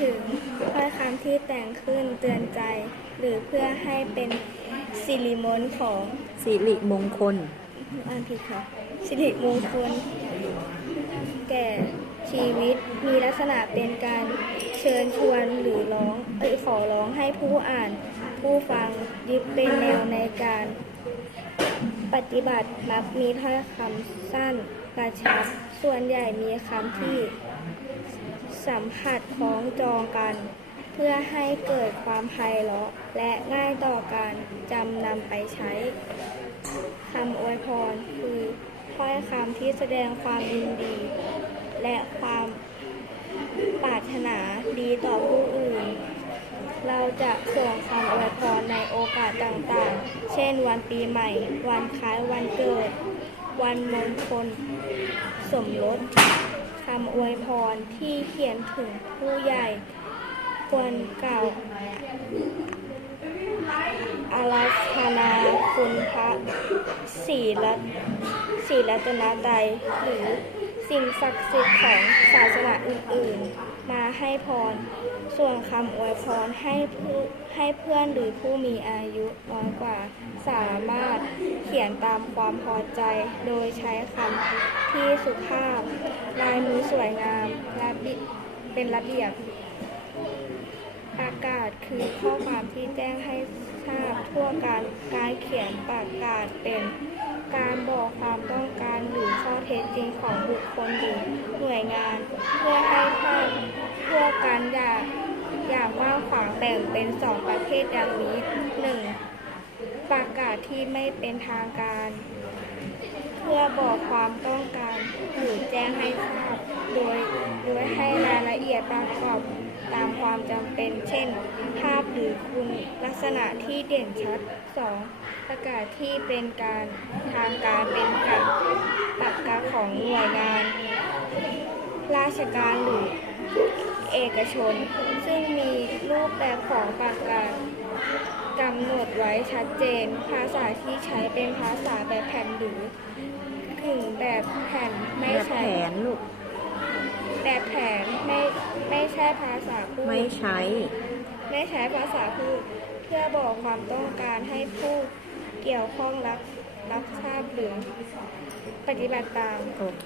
ถึงถ้อยคำที่แต่งขึ้นเตือนใจ หรือเพื่อให้เป็นสิริมงคลของสิริมงคลอ่านผิดค่ะสิริมงคล แก่ชีวิตมีลักษณะเป็นการเชิญชวนหรือร้องเอ้ยขอร้องให้ผู้อ่านผู้ฟังยึดเป็นแนวในการ ปฏิบัติมักมีถ้อยคำสั้นกระชับส่วนใหญ่มีคำที่ สัมผัสคล้องจองกัน เพื่อให้เกิดความไพเราะและง่ายต่อการจำนำไปใช้คำอวยพรคือถ้อยคำที่แสดงความยินดี และความปรารถนาดีต่อผู้อื่น เราจะส่งคำอวยพรในโอกาสต่างๆ เช่นวันปีใหม่ วันคล้ายวันเกิด วันมงคล สมรส คำอวยพรที่เขียนถึงผู้ใหญ่ควรกล่าวอาราธนาคุณพระศรีรัตศรีรัตนตรัยหรือ สิ่งศักดิ์สิทธิ์ของศาสนาอื่นๆ มาให้พร ส่วนคำอวยพรให้ผู้ให้เพื่อนหรือผู้มีอายุน้อยกว่า สามารถเขียนตามความพอใจ โดยใช้คำที่สุภาพ ลายมือสวยงามและบิเป็นระเบียบประกาศคือข้อความที่แจ้งให้ทราบทั่วกันการเขียนประกาศเป็น การบอกความต้องการหรือข้อเท็จจริงของบุคคลหรือหน่วยงาน เพื่อให้ทราบทั่วกันอย่างอย่างกว้างขวางแบ่งเป็นสองประเภทดังนี้หนึ่งประกาศที่ไม่เป็นทางการ เพื่อบอกความต้องการหรือแจ้งให้ทราบโดยโดยให้ ยละเอียดประกอบตามความจำเป็น เช่น ภาพหรือคุณลักษณะที่เด่นชัด 2. ประกาศที่เป็นการทางการเป็นกับปากกาของหน่วยงาน ราชการหรือเอกชน ซึ่งมีรูปแบบของปากกากำหนดไว้ชัดเจน ภาษาที่ใช้เป็นภาษาแบบแผ่นหรือกึ่งแบบแผ่นไม่ใช้แผนลูกแบบแผนไม่ ไม่ใช่ภาษาพูดไม่ใช้ ไม่ใช้ภาษาพูดเพื่อบอกความต้องการให้ผู้เกี่ยวข้องรับรับทราบหรือปฏิบัติตาม โอเค